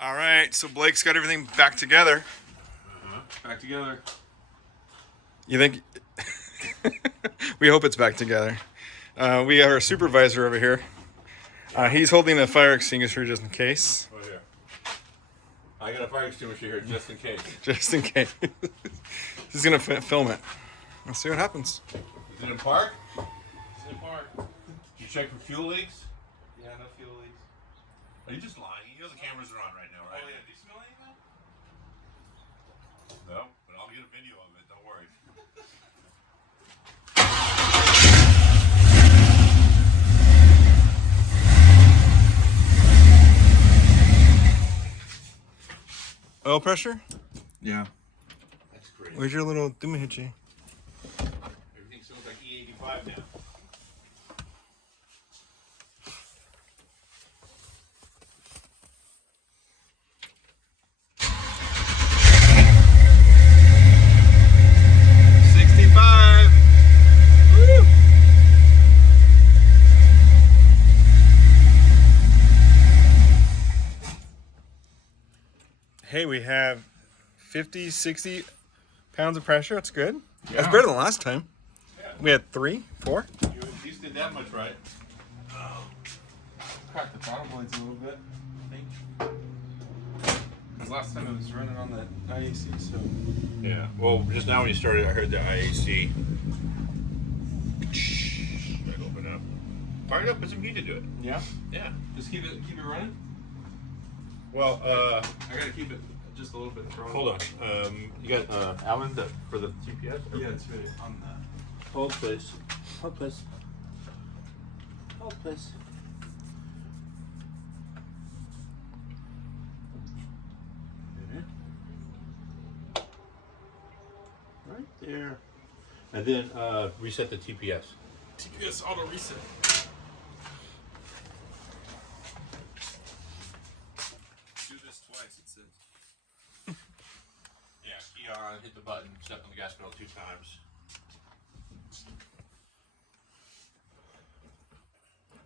All right, so Blake's got everything back together. Back together. You think? We hope it's back together. We got our supervisor over here. He's holding a fire extinguisher just in case. Oh, here. I got a fire extinguisher here just in case. Just in case. He's gonna film it. Let's see what happens. Is it in park? It's in park. Did you check for fuel leaks? Yeah, no fuel leaks. Are you just lying? You know the cameras are on right now, right? Oh yeah, do you smell anything? No, but I'll get a video of it. Don't worry. Oil pressure? Yeah. That's great. Where's your little doohickey? Everything smells like E85 now. Hey, we have 50, 60 pounds of pressure. That's good. Yeah. That's better than last time. Yeah. We had 3, 4. You at least did that much right. Crack the throttle blades a little bit, I think. Because last time it was running on the IAC, so. Yeah. Well, just now when you started, I heard the IAC. Back open up. Fire it up. Put some heat into it. Yeah? Yeah. Just keep it running? Well, I gotta keep it just a little bit throttle. hold on. You got Alan for the TPS? Yeah, it's right on that. Hold, please. Hold, please. Hold, please. Right there. And then reset the TPS. TPS auto reset. Do this twice, it says. Yeah, key on, hit the button, step on the gas pedal 2 times.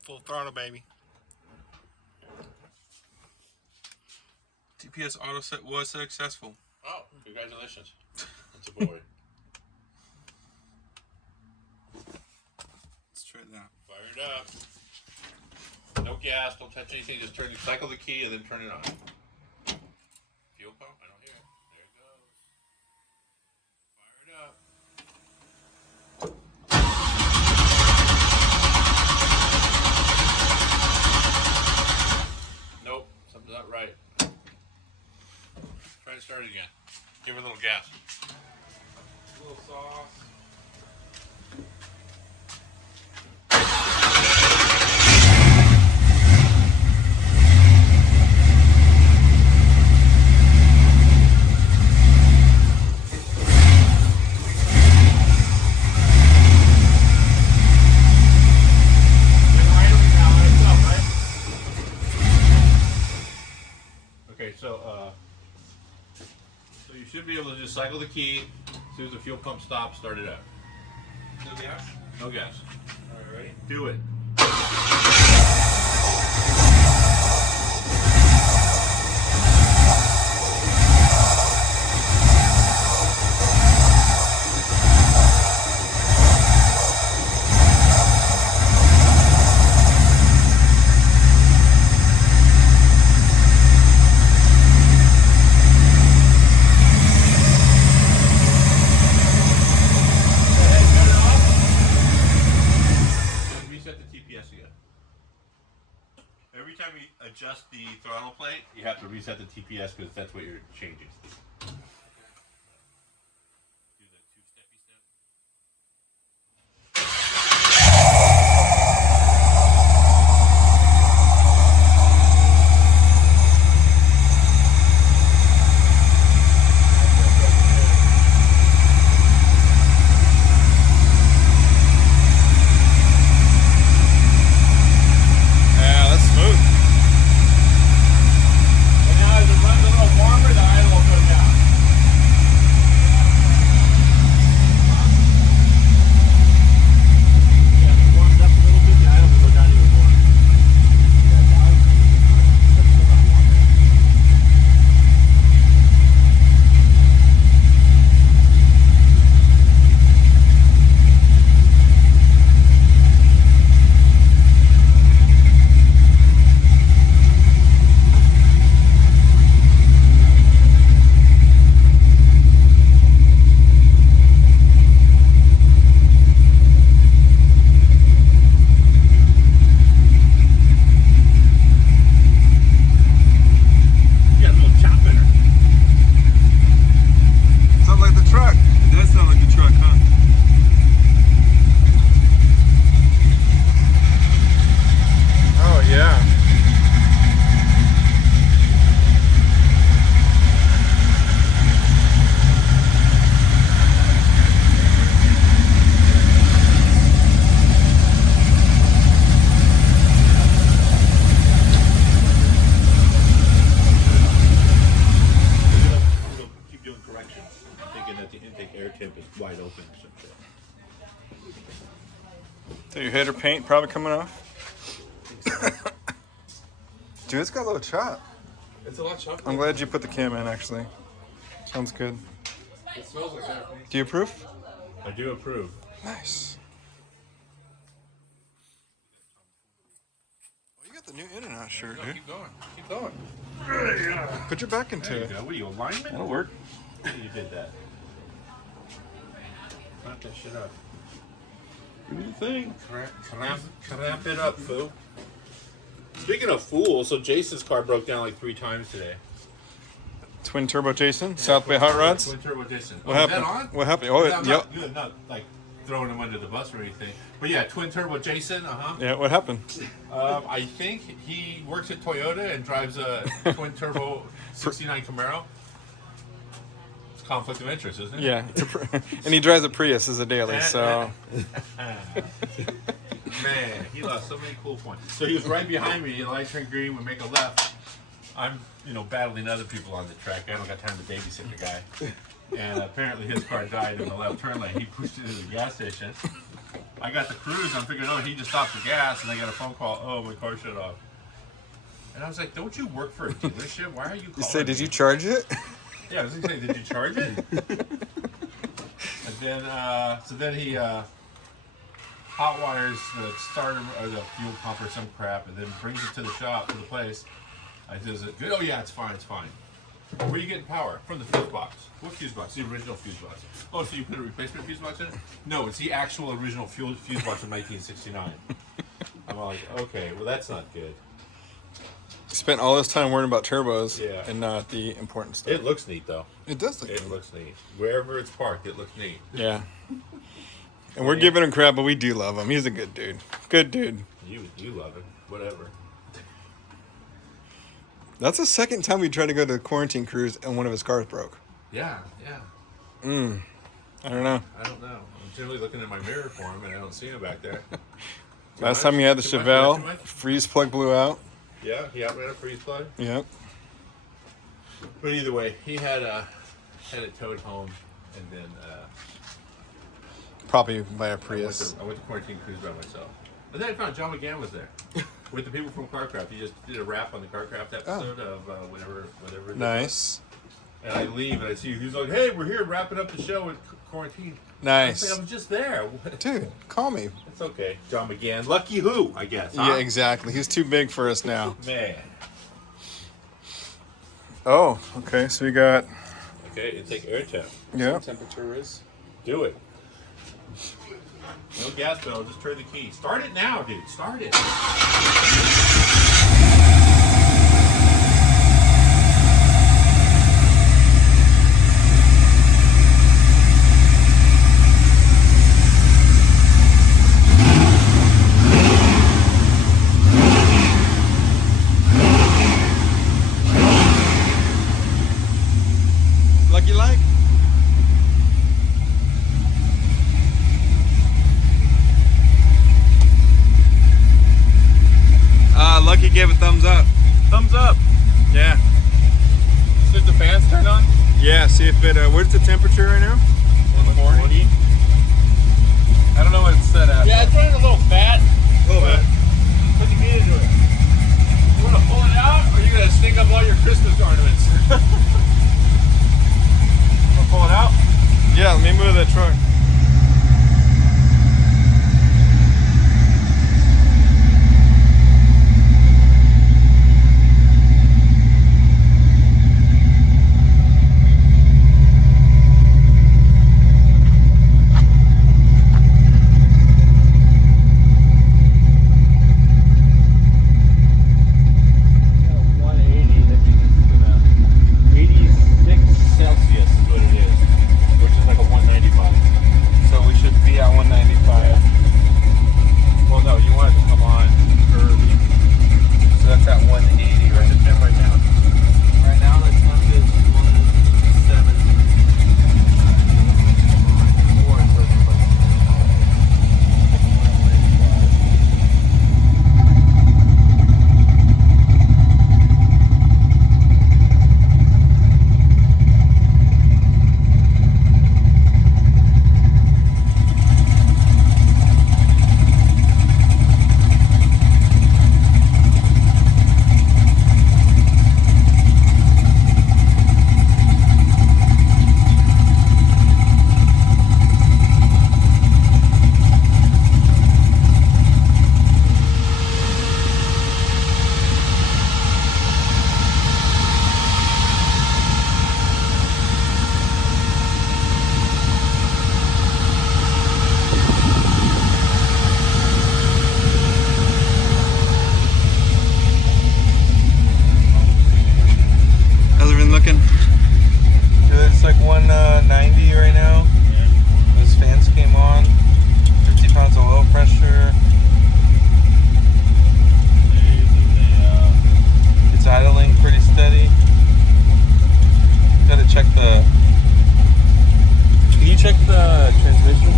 Full throttle, baby. TPS auto set was successful. Oh, congratulations. That's a boy. Let's try that. Fire it up. No gas, don't touch anything, just cycle the key and then turn it on. Fuel pump, I don't hear it. There it goes. Fire it up. Nope, something's not right. Try to start it again. Give it a little gas. A little sauce. Okay, so you should be able to just cycle the key. As soon as the fuel pump stops, start it up. No gas? No gas. Alright, ready? Do it. Reset the TPS again. Every time you adjust the throttle plate, you have to reset the TPS because that's what you're changing. Do the 2-steppy step. Yeah, that's smooth. And now as it runs a little warmer, the idle will go down. So your header paint probably coming off. Dude, it's got a little chop. It's a lot chocolate. I'm glad you put the cam in, actually. Sounds good. It smells like Japanese. Do you approve? I do approve. Nice. Oh, you got the new In-N-Out shirt, No, dude. keep going. Keep going. Put your back into There you it. go. What are you, a lineman? That'll work. You did that. Clamp that shit up. Do the thing. Clamp it up, fool. Speaking of fool, so Jason's car broke down like 3 times today. Twin turbo Jason, South Bay Hot Rods. Twin turbo Jason. What Is happened? that on? What happened? Oh, Yeah, I'm yep. not like throwing him under the bus or anything. But yeah, twin turbo Jason. Yeah, what happened? I think he works at Toyota and drives a twin turbo '69 Camaro. It's conflict of interest, isn't it? Yeah, and he drives a Prius as a daily, so. Man, he lost so many cool points. So he was right behind me. The light turned green. We make a left. I'm, battling other people on the track. I don't got time to babysit the guy. And apparently his car died in the left turn lane. He pushed it into the gas station. I got the cruise. I'm figuring, he just stopped the gas, and I got a phone call. Oh, my car shut off. And I was like, don't you work for a dealership? Why are you calling You said, did me? you charge it? Yeah, I was going to say, did you charge it? And then, so then he hot wires the starter or the fuel pump or some crap, and then brings it to the shop, to the place. I says, oh yeah, it's fine, it's fine. Where are you getting power? From the fuse box. What fuse box? The original fuse box. Oh, so you put a replacement fuse box in it? No, it's the actual original fuse box from 1969. I'm like, okay, well that's not good. Spent all this time worrying about turbos Yeah. and not the important stuff. It looks neat though. It does look It good. looks neat. Wherever it's parked, it looks neat. Yeah. And we're giving him crap, but we do love him. He's a good dude. Good dude. You love it. Whatever. That's the second time we tried to go to a quarantine cruise and one of his cars broke. Yeah. I don't know. I don't know. I'm generally looking in my mirror for him, and I don't see him back there. Last time you had the Too much? Chevelle, Too much? freeze plug blew out. Yeah, he outran a freeze plug. Yep. But either way, he had it towed home, and then Probably by a I Prius. went to quarantine cruise by myself. And then I found John McGann was there with the people from CarCraft. He just did a wrap on the CarCraft episode of whatever. It Nice. is. And I leave, and I see he's like, "Hey, we're here wrapping up the show with quarantine." Nice. I was just there. Dude, call me. It's okay, John McGann. Lucky who? I guess. Huh? Yeah, exactly. He's too big for us now. Man. Oh, okay. So we got, Okay, it's like air temp. yeah. Temperature is. Do it. No gas pedal, just turn the key. Start it now, dude. Start it. Lucky like? Lucky gave a thumbs up. Thumbs up. Yeah. Did the fans turn on? Yeah, see if it, where's the temperature right now? 140. I don't know what it's set at. Yeah, it's running a little fat. A little bit. Put the key into it. You want to pull it out, or are you going to stink up all your Christmas ornaments? Wanna pull it out? Yeah, let me move the truck. It's like 190 right now. Those fans came on. 50 pounds of oil pressure. It's idling pretty steady. Gotta check the. Can you check the transmission?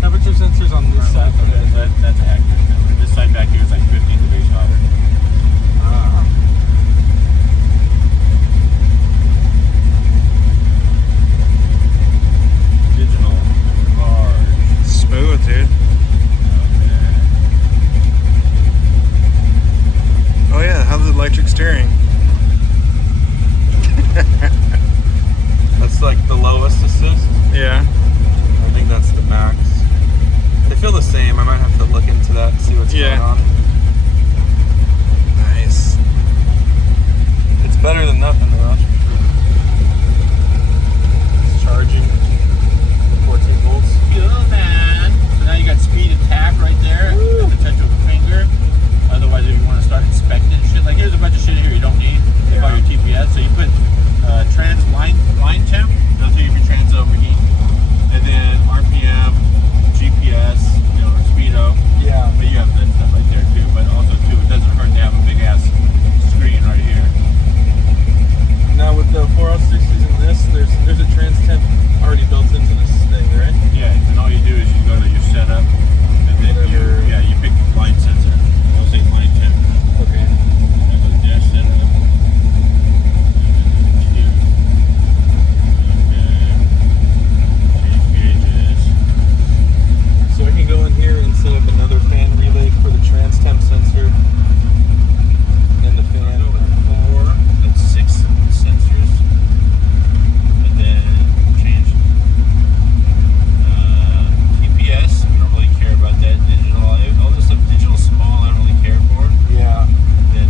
Temperature sensors on this side. That's accurate. This side back here is like 15 degrees hotter. Digital, large. Smooth, dude. Okay. Oh yeah, how's the electric steering? That's like the lowest assist. Yeah. I think that's the max. They feel the same. I might have to look into that and see what's going on. Nice. It's better than nothing, though. It's charging. 14 volts. Good, man. So now you got speed and tap right there. At the touch of a finger. Otherwise, if you want to start inspecting shit, like here's a bunch of shit here you don't need. Take all your TPS. So you put trans line temp. That'll tell you if your trans overheat. And then RPM, GPS, speedo. Yeah. But you have that stuff right there too. But also too, it doesn't hurt to have a big ass screen right here. Now with the 406s and this, there's a trans temp already built into this thing, right? Yeah. And all you do is you go to your setup, and then you pick the line sensor. I'll say line temp. Okay. And go to dash setup. So I can go in here and set up another fan relay for the trans temp sensor and the fan. 4, that's 6 sensors, and then change TPS. We don't really care about that. Digital, all this stuff digital small, I don't really care for. Yeah. Then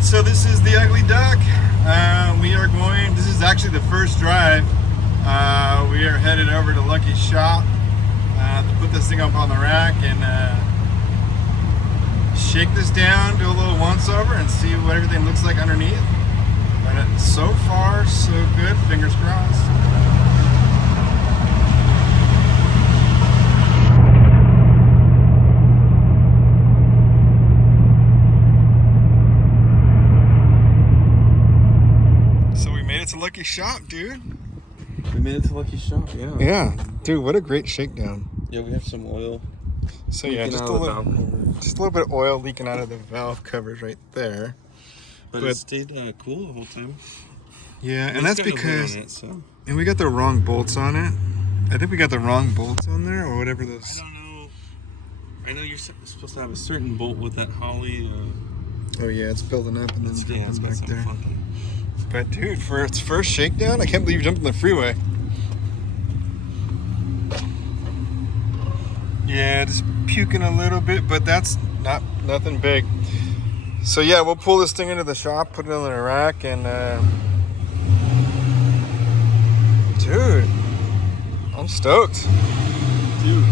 So this is the Ugly Duck. This is actually the first drive. We are headed over to Lucky's shop to put this thing up on the rack and shake this down, do a little once over and see what everything looks like underneath. And so far, so good, fingers crossed. To Lucky's shop, dude. We made it to Lucky's shop, yeah. Yeah, dude, what a great shakedown. Yeah, we have some oil. So yeah, just a little bit of oil leaking out of the valve covers right there. But it stayed cool the whole time. Yeah, and that's because and we got the wrong bolts on it. I think we got the wrong bolts on there, or whatever those. I don't know. I know you're supposed to have a certain bolt with that Holly. Oh yeah, it's building up and then dripping back there. Funky. But dude, for its first shakedown, I can't believe you jumped on the freeway. Yeah, just puking a little bit, but that's nothing big. So yeah, we'll pull this thing into the shop, put it in the rack, and dude, I'm stoked. Dude.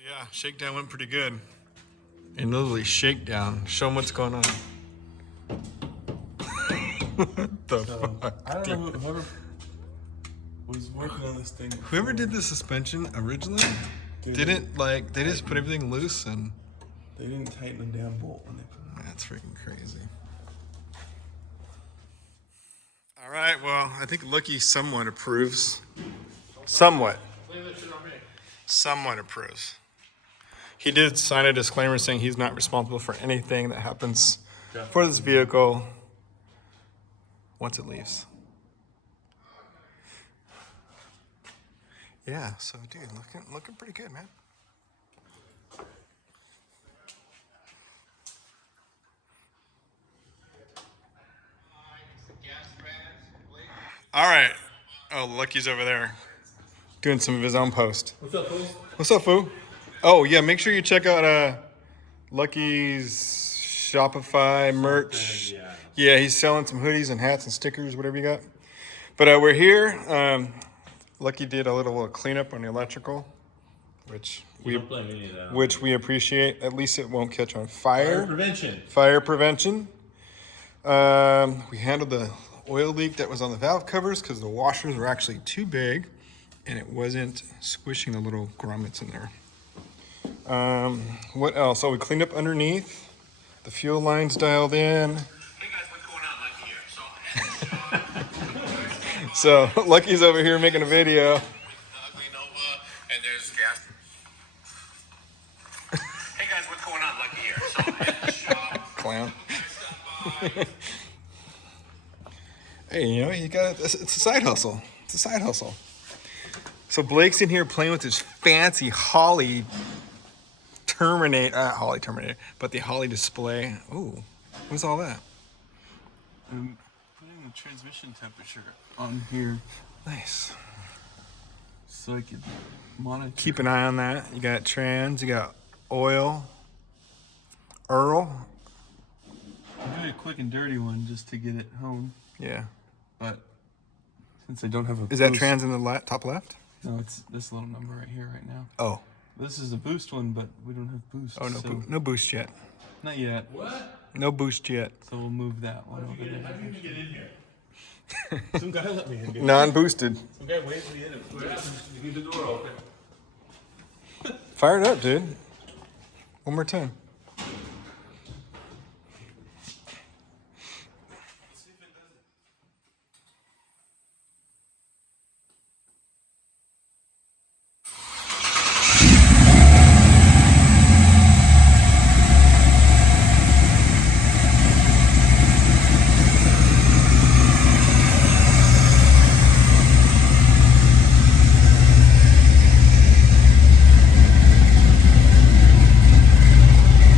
Yeah, shakedown went pretty good. And literally shakedown. Show them what's going on. What the fuck? I don't know was working on this thing. Whoever did the suspension originally didn't like. They just put everything loose and. They didn't tighten the damn bolt when they put it. That's freaking crazy. All right. Well, I think Lucky somewhat approves. Somewhat. Somewhat approves. He did sign a disclaimer saying he's not responsible for anything that happens for this vehicle once it leaves. Yeah, so dude, looking pretty good, man. All right. Oh, Lucky's over there doing some of his own post. What's up, fool? What's up, foo? Oh, yeah, make sure you check out Lucky's Shopify merch. Yeah, he's selling some hoodies and hats and stickers, whatever you got. But we're here. Lucky did a little cleanup on the electrical, which we appreciate. At least it won't catch on fire. Fire prevention. We handled the oil leak that was on the valve covers because the washers were actually too big and it wasn't squishing the little grommets in there. What else? Oh, we cleaned up underneath. The fuel line's dialed in. Hey guys, what's going on? Lucky here. So Lucky's over here making a video. Chevy Nova, and there's gas. Hey guys, what's going on? Lucky here. So at the shop. Clown. Hey, you know, it's a side hustle. It's a side hustle. So Blake's in here playing with his fancy Holly Terminator, but the Holly display. Ooh, what's all that? I'm putting the transmission temperature on here Nice. so I can monitor. Keep an eye on that. You got trans, you got oil, Earl. I'm doing a quick and dirty one just to get it home, Yeah. but since I don't have a Is that boost- trans in the top left? No, it's this little number right here right now. Oh. This is a boost one, but we don't have boost. Oh, no, so no boost yet. not yet. What? No boost yet. So we'll move that one over How there. did you even get in here? Some guy let me in. Non-boosted. Some guy waved me in. What happened? You leave the door open. Fire it up, dude. One more time.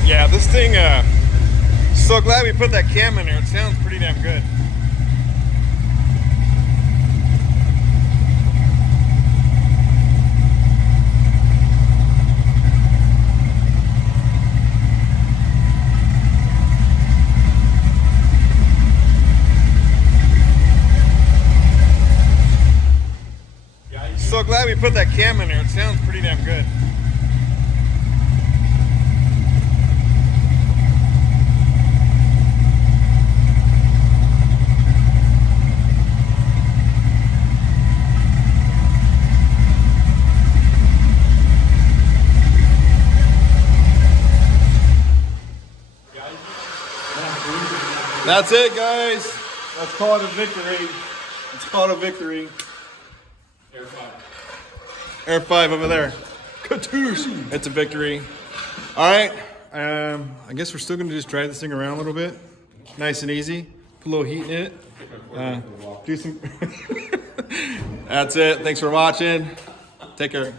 Yeah, this thing, so glad we put that cam in there. It sounds pretty damn good. So glad we put that cam in there. It sounds pretty damn good. That's it, guys. Let's call it a victory. Let's call it a victory. Air 5. Air 5 over there. Katoosh. It's a victory. All right. I guess we're still going to just drive this thing around a little bit. Nice and easy. Put a little heat in it. Do some. That's it. Thanks for watching. Take care.